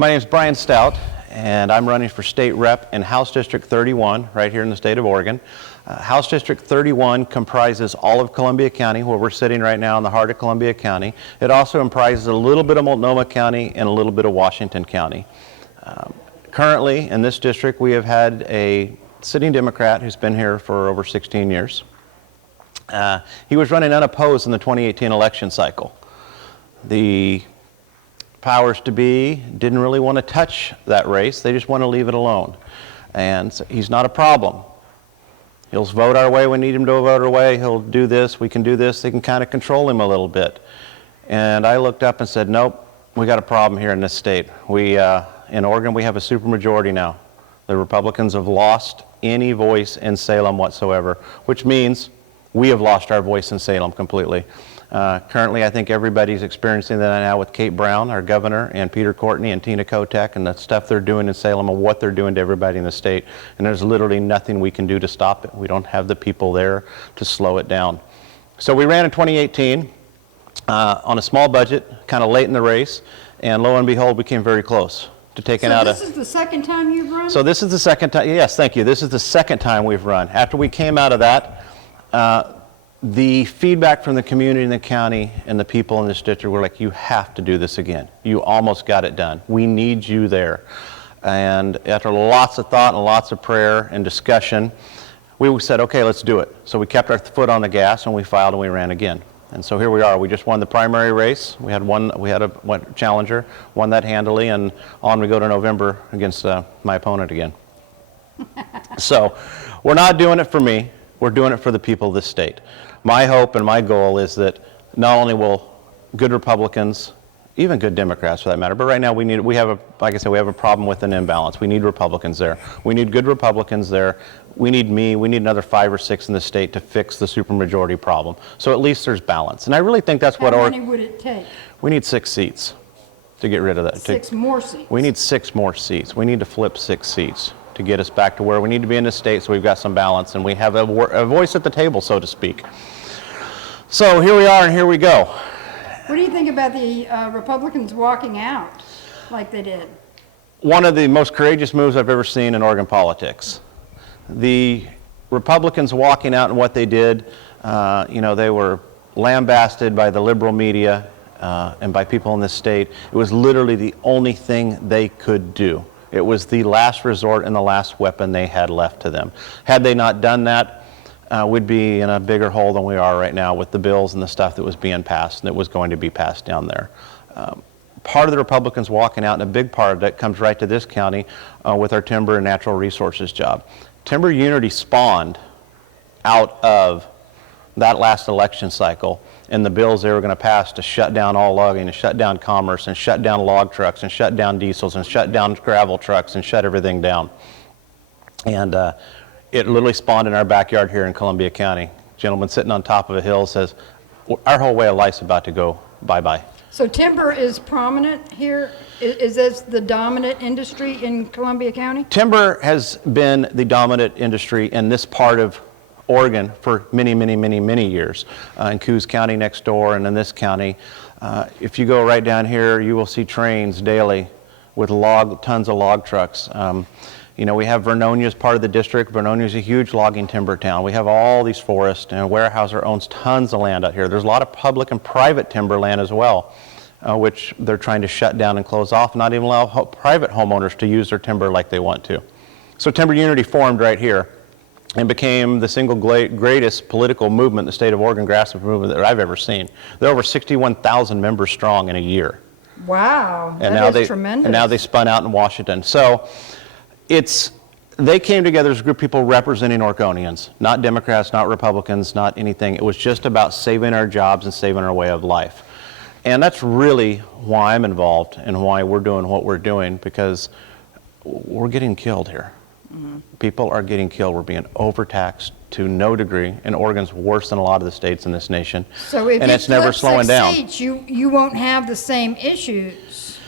My name is Brian Stout, and I'm running for state rep in House District 31, right here in the state of Oregon. House District 31 comprises all of Columbia County, where we're sitting right now in the heart of Columbia County. It also comprises a little bit of Multnomah County and a little bit of Washington County. Currently, in this district, we have had a sitting Democrat who's been here for over 16 years. He was running unopposed in the 2018 election cycle. The powers to be didn't really want to touch that race. They just want to leave it alone. And so he's not a problem. He'll vote our way. We need him to vote our way. He'll do this. We can do this. They can kind of control him a little bit. And I looked up and said, nope, we got a problem here in this state. In Oregon, we have a supermajority now. The Republicans have lost any voice in Salem whatsoever, which means we have lost our voice in Salem completely. Currently, I think everybody's experiencing that now with Kate Brown, our governor, and Peter Courtney and Tina Kotek, and the stuff they're doing in Salem and what they're doing to everybody in the state. And there's literally nothing we can do to stop it. We don't have the people there to slow it down. So we ran in 2018 on a small budget, kind of late in the race, and lo and behold, we came very close to taking out a... So this is the second time you've run? So this is the second time, yes, thank you. This is the second time we've run. After we came out of that, the feedback from the community in the county and the people in this district were like, you have to do this again. You almost got it done. We need you there. And after lots of thought and lots of prayer and discussion, we said, okay, let's do it. So we kept our foot on the gas and we filed and we ran again. And so here we are. We just won the primary race. We had a challenger, won that handily, and on we go to November against my opponent again. So we're not doing it for me. We're doing it for the people of this state. My hope and my goal is that not only will good Republicans, even good Democrats for that matter, but right now we have a problem with an imbalance. We need Republicans there. We need good Republicans there. We need another 5 or 6 in the state to fix the supermajority problem. So at least there's balance. And I really think that's what... How many would it take? We need 6 seats to get rid of that. 6 more seats? We need 6 more seats. We need to flip 6 seats to get us back to where we need to be in the state, so we've got some balance and we have a voice at the table, so to speak. So here we are and here we go. What do you think about the Republicans walking out like they did? One of the most courageous moves I've ever seen in Oregon politics. The Republicans walking out and what they did, they were lambasted by the liberal media and by people in this state. It was literally the only thing they could do. It was the last resort and the last weapon they had left to them. Had they not done that, we'd be in a bigger hole than we are right now with the bills and the stuff that was being passed and that was going to be passed down there. Part of the Republicans walking out, and a big part of that comes right to this county with our timber and natural resources job. Timber Unity spawned out of that last election cycle and the bills they were going to pass to shut down all logging and shut down commerce and shut down log trucks and shut down diesels and shut down gravel trucks and shut everything down. And it literally spawned in our backyard here in Columbia County. A gentleman sitting on top of a hill says, our whole way of life's about to go bye-bye. So timber is prominent here? Is this the dominant industry in Columbia County? Timber has been the dominant industry in this part of Oregon for many, many, many, many years. In Coos County next door and in this county. If you go right down here, you will see trains daily with tons of log trucks. We have Vernonia as part of the district. Vernonia is a huge logging timber town. We have all these forests, and Weyerhaeuser owns tons of land out here. There's a lot of public and private timber land as well, which they're trying to shut down and close off, not even allow private homeowners to use their timber like they want to. So Timber Unity formed right here and became the single greatest political movement in the state of Oregon, grassroots movement that I've ever seen. They're over 61,000 members strong in a year. Wow, and that is tremendous. And now they spun out in Washington. So they came together as a group of people representing Oregonians, not Democrats, not Republicans, not anything. It was just about saving our jobs and saving our way of life. And that's really why I'm involved and why we're doing what we're doing, because we're getting killed here. Mm-hmm. People are getting killed. We're being overtaxed to no degree, and Oregon's worse than a lot of the states in this nation. So if and you it's never slowing down. Seats, you won't have the same issues.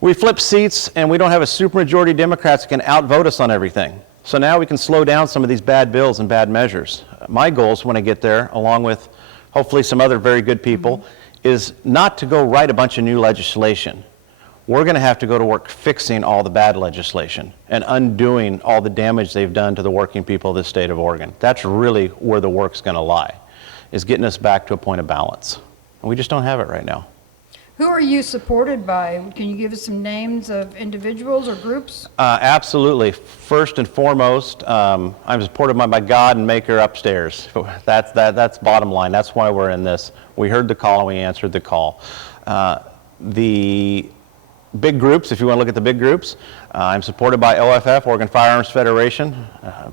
We flip seats, and we don't have a supermajority Democrats that can outvote us on everything. So now we can slow down some of these bad bills and bad measures. My goals when I get there, along with hopefully some other very good people, mm-hmm. is not to go write a bunch of new legislation. we're going to have to go to work fixing all the bad legislation and undoing all the damage they've done to the working people of the state of Oregon. That's really where the work's going to lie, is getting us back to a point of balance. And we just don't have it right now. Who are you supported by? Can you give us some names of individuals or groups? Absolutely. First and foremost, I'm supported by my God and Maker upstairs. That's bottom line. That's why we're in this. We heard the call and we answered the call. The big groups, if you want to look at the big groups, I'm supported by OFF, Oregon Firearms Federation.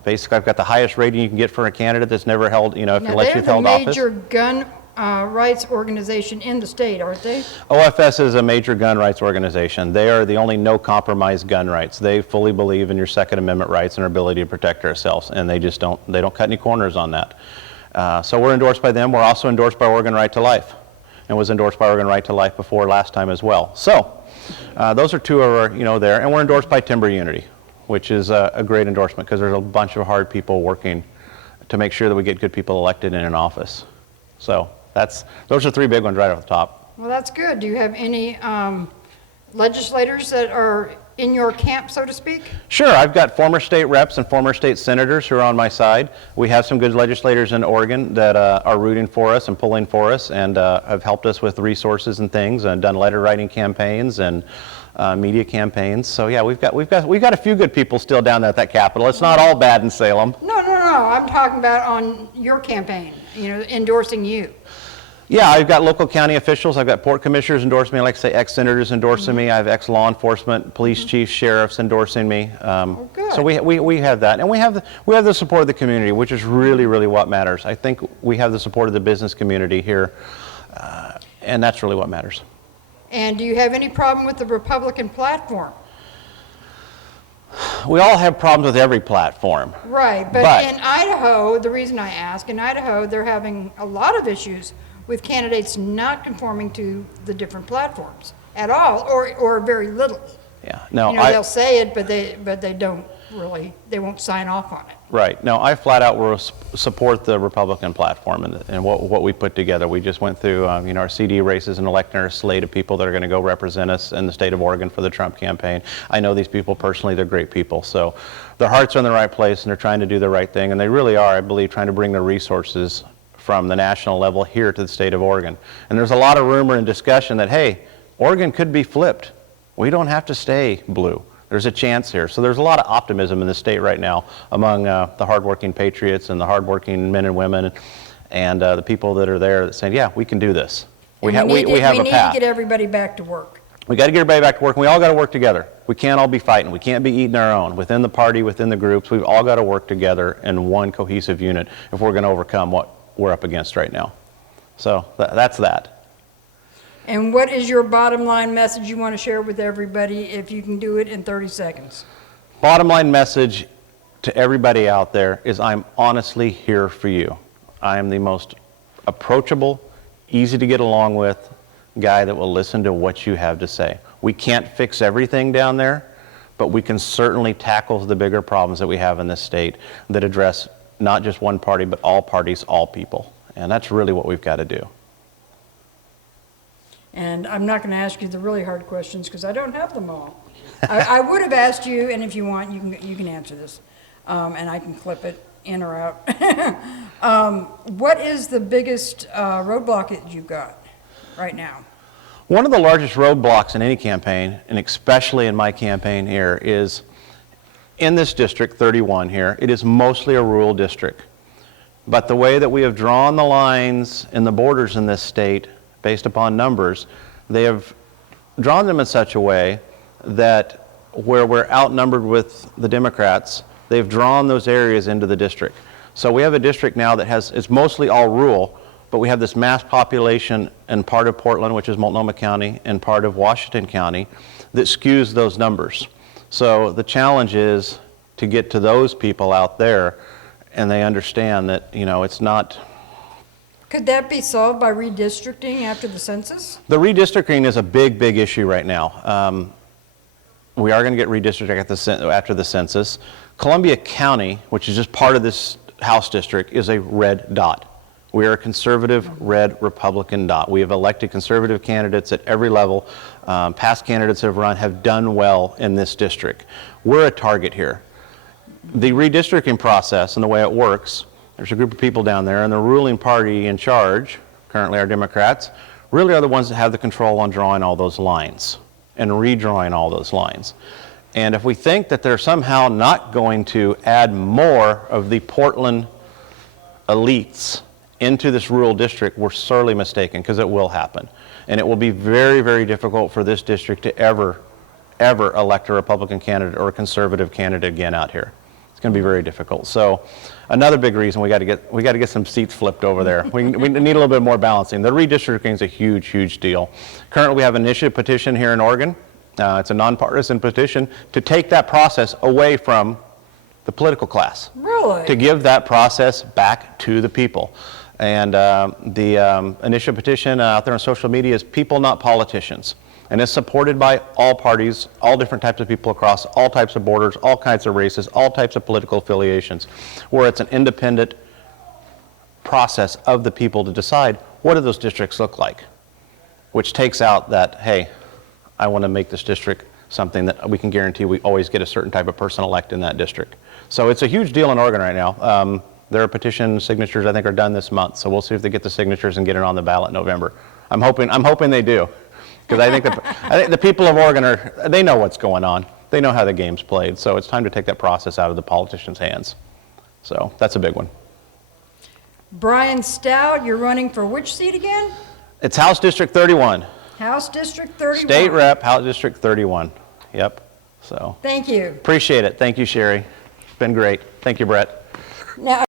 Basically, I've got the highest rating you can get for a candidate that's never held, unless you've held office. They're the major gun rights organization in the state, aren't they? OFS is a major gun rights organization. They are the only no-compromise gun rights. They fully believe in your Second Amendment rights and our ability to protect ourselves, and they don't cut any corners on that. So we're endorsed by them. We're also endorsed by Oregon Right to Life, and was endorsed by Oregon Right to Life before last time as well. So those are two of our, there, and we're endorsed by Timber Unity, which is a great endorsement because there's a bunch of hard people working to make sure that we get good people elected in an office. So those are three big ones right off the top. Well, that's good. Do you have any legislators that are in your camp, so to speak? Sure. I've got former state reps and former state senators who are on my side. We have some good legislators in Oregon that are rooting for us and pulling for us and have helped us with resources and things and done letter writing campaigns and media campaigns. So yeah, we've got a few good people still down there at that Capitol. It's not all bad in Salem. No. I'm talking about on your campaign, endorsing you. Yeah, I've got local county officials. I've got port commissioners endorsing me, like I say, ex-senators endorsing me. I have ex-law enforcement, police chiefs, sheriffs endorsing me. Good. So we have that, and we have the support of the community, which is really, really what matters. I think we have the support of the business community here, and that's really what matters. And do you have any problem with the Republican platform? We all have problems with every platform. Right, but in Idaho, the reason I ask, in Idaho, they're having a lot of issues with candidates not conforming to the different platforms at all, or very little. Yeah, no, they'll say it, but they don't really, they won't sign off on it. Right. No, I flat out will support the Republican platform and what we put together. We just went through, our CD races and electing our slate of people that are going to go represent us in the state of Oregon for the Trump campaign. I know these people personally. They're great people. So their hearts are in the right place, and they're trying to do the right thing. And they really are, I believe, trying to bring the resources from the national level here to the state of Oregon. And there's a lot of rumor and discussion that, hey, Oregon could be flipped. We don't have to stay blue. There's a chance here. So there's a lot of optimism in the state right now among the hardworking patriots and the hardworking men and women and the people that are there that saying, yeah, we can do this. We have a path. We need to get everybody back to work. We got to get everybody back to work, and we all got to work together. We can't all be fighting. We can't be eating our own. Within the party, within the groups, we've all got to work together in one cohesive unit if we're going to overcome what we're up against right now. So that's that. And what is your bottom line message you want to share with everybody, if you can do it in 30 seconds? Bottom line message to everybody out there is I'm honestly here for you. I am the most approachable, easy to get along with guy that will listen to what you have to say. We can't fix everything down there, but we can certainly tackle the bigger problems that we have in this state that address not just one party, but all parties, all people. And that's really what we've got to do. And I'm not going to ask you the really hard questions because I don't have them all. I would have asked you, and if you want, you can answer this, and I can clip it in or out. What is the biggest roadblock that you've got right now? One of the largest roadblocks in any campaign, and especially in my campaign here, is in this district, 31 here, it is mostly a rural district. But the way that we have drawn the lines and the borders in this state based upon numbers, they have drawn them in such a way that where we're outnumbered with the Democrats, they've drawn those areas into the district. So we have a district now that it's mostly all rural, but we have this mass population in part of Portland, which is Multnomah County, and part of Washington County that skews those numbers. So the challenge is to get to those people out there, and they understand that, it's not. Could that be solved by redistricting after the census? The redistricting is a big, big issue right now. We are going to get redistricting after the census. Columbia County, which is just part of this House district, is a red dot. We are a conservative red Republican dot. We have elected conservative candidates at every level. Past candidates have run have done well in this district. We're a target here. The redistricting process and the way it works, there's a group of people down there, and the ruling party in charge, currently our Democrats, really are the ones that have the control on drawing all those lines and redrawing all those lines. And if we think that they're somehow not going to add more of the Portland elites into this rural district, we're sorely mistaken, because it will happen. And it will be very, very difficult for this district to ever elect a Republican candidate or a conservative candidate again out here. It's going to be very difficult. So another big reason we got to get some seats flipped over there. We need a little bit more balancing. The redistricting is a huge, huge deal. Currently, we have an initiative petition here in Oregon. It's a nonpartisan petition to take that process away from the political class. Really? To give that process back to the people. And the initiative petition out there on social media is People Not Politicians. And it's supported by all parties, all different types of people across all types of borders, all kinds of races, all types of political affiliations, where it's an independent process of the people to decide what do those districts look like, which takes out that, hey, I want to make this district something that we can guarantee we always get a certain type of person elect in that district. So it's a huge deal in Oregon right now. Their petition signatures, I think, are done this month, so we'll see if they get the signatures and get it on the ballot in November. I'm hoping they do. Because I think the people of Oregon they know what's going on. They know how the game's played. So it's time to take that process out of the politicians' hands. So that's a big one. Brian Stout, you're running for which seat again? It's House District 31. House District 31. State Rep, House District 31. Yep. So Thank you. appreciate it. Thank you, Sherry. It's been great. Thank you, Brett. Now,